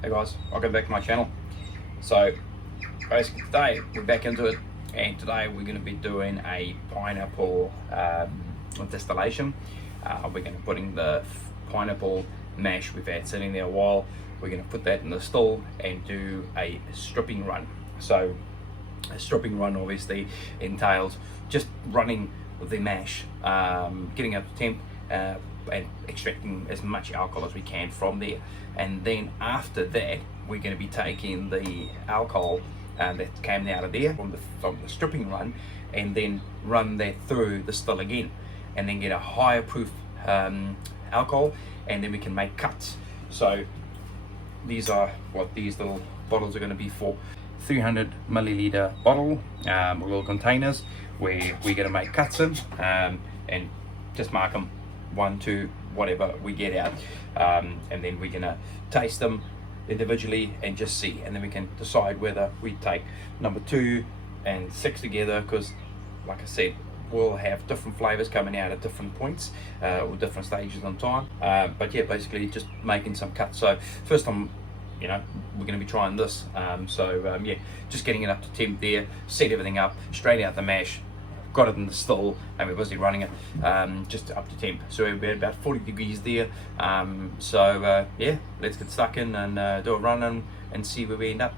Hey guys, welcome back to my channel. So basically today we're back into it, and today we're going to be doing a pineapple distillation. We're going to put in the pineapple mash we've had sitting there a while. We're going to put that in the still and do a stripping run. So a stripping run obviously entails just running the mash, getting up to temp, and extracting as much alcohol as we can from there. And then after that, we're going to be taking the alcohol that came out of there from the stripping run, and then run that through the still again, and then get a higher proof alcohol, and then we can make cuts. So these are what these little bottles are going to be for. 300 milliliter bottle, little containers where we're going to make cuts in, and just mark them 1, 2, whatever we get out, and then we're going to taste them individually and just see, and then we can decide whether we take number 2 and 6 together, because like I said, we'll have different flavors coming out at different points or different stages on time, but yeah, basically just making some cuts. So first time, we're going to be trying this, yeah, just getting it up to temp there, set everything up, straight out the mash, got it in the still, and we're busy running it just up to temp. So we're about 40 degrees there, yeah, let's get stuck in and do a run and see where we end up.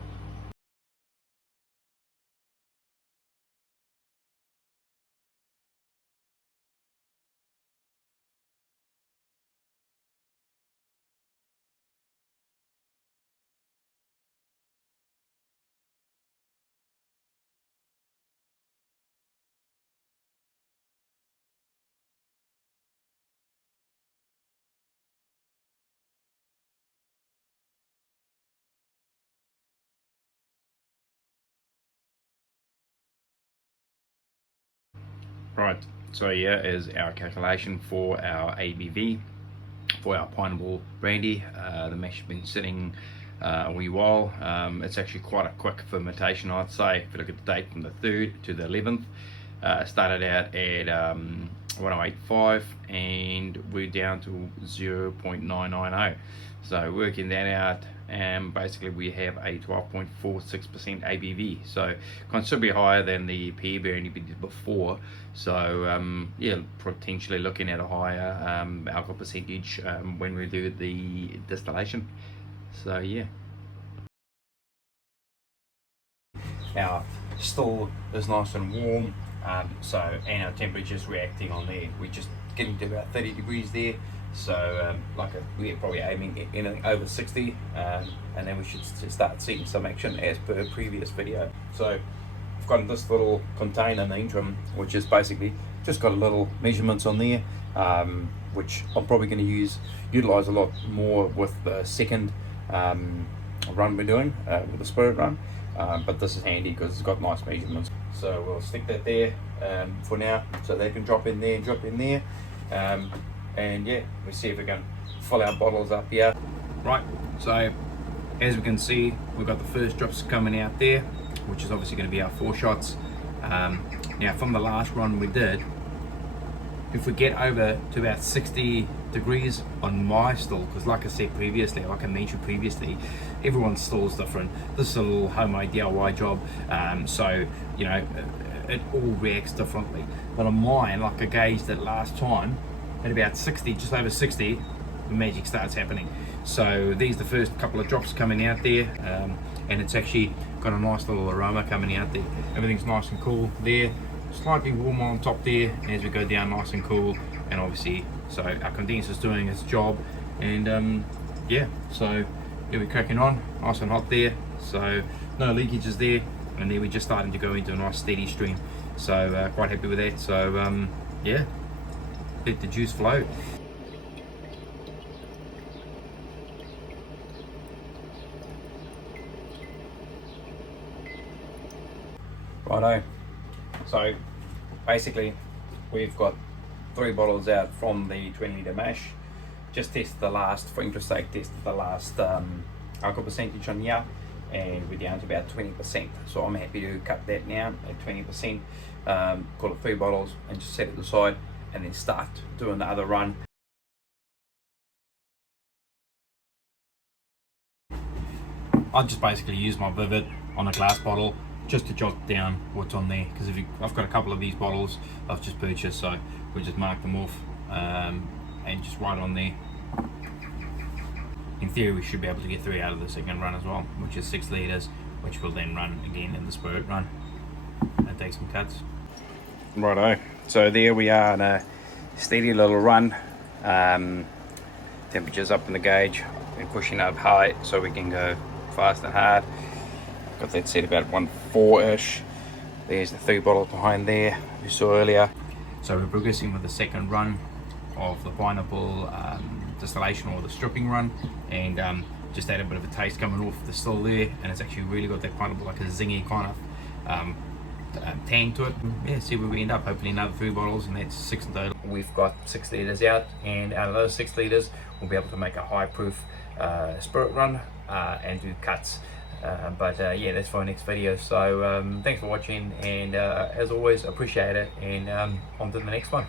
Right, so here is our calculation for our ABV for our pineapple brandy. The mash has been sitting a wee while. It's actually quite a quick fermentation, I'd say. If you look at the date from the 3rd to the 11th, started out at 1085 and we're down to 0.990. So working that out, and basically we have a 12.46% ABV, so considerably higher than the pear brandy we did before. So yeah, potentially looking at a higher alcohol percentage when we do the distillation. So yeah, our still is nice and warm, and our temperature is reacting on there. We're just getting to about 30 degrees there. So we're probably aiming at anything over 60, and then we should start seeing some action as per previous video. So I've got this little container in the interim, which is basically just got a little measurements on there, which I'm probably going to utilize a lot more with the second run we're doing, with the spirit run, but this is handy because it's got nice measurements. So we'll stick that there for now, so they can drop in there and drop in there, and yeah, we'll see if we can fill our bottles up here. Right, so as we can see, we've got the first drops coming out there, which is obviously going to be our 4 shots. Now from the last run we did, if we get over to about 60 degrees on my still, because like I said previously, like I mentioned previously, everyone's still is different. This is a little homemade DIY job, so it all reacts differently. But on mine, like I gauged it last time, at about 60, just over 60, the magic starts happening. So these are the first couple of drops coming out there, and it's actually got a nice little aroma coming out there. Everything's nice and cool there, slightly warm on top there as we go down, nice and cool. And obviously, so our condenser's doing its job, and yeah, so yeah, we're cracking on, nice and hot there, so no leakages there, and then we're just starting to go into a nice steady stream. So quite happy with that. So yeah, let the juice flow. Righto, so basically we've got 3 bottles out from the 20 litre mash. Just tested the last, for interest sake, tested the last alcohol percentage on here, and we're down to about 20%. So I'm happy to cut that now at 20%, call it 3 bottles, and just set it aside, and then start doing the other run. I just basically use my Vivid on a glass bottle just to jot down what's on there, because I've got a couple of these bottles I've just purchased, so we just mark them off and just write on there. In theory, we should be able to get 3 out of the second run as well, which is 6 litres, which will then run again in the spirit run and take some cuts. Righto, so there we are in a steady little run. Temperatures up in the gauge and pushing up high so we can go fast and hard. Got that set about 1.4-ish. There's the 3 bottle behind there you saw earlier. So we're progressing with the second run of the pineapple distillation, or the stripping run, and just had a bit of a taste coming off the still there, and it's actually really got that pineapple, like a zingy kind of tang to it. Yeah, see where we end up. Hopefully another 3 bottles, and that's 6 in total. We've got 6 litres out, and out of those 6 litres we'll be able to make a high proof spirit run and do cuts. Yeah, that's for our next video. So thanks for watching, and as always, appreciate it, and on to the next one.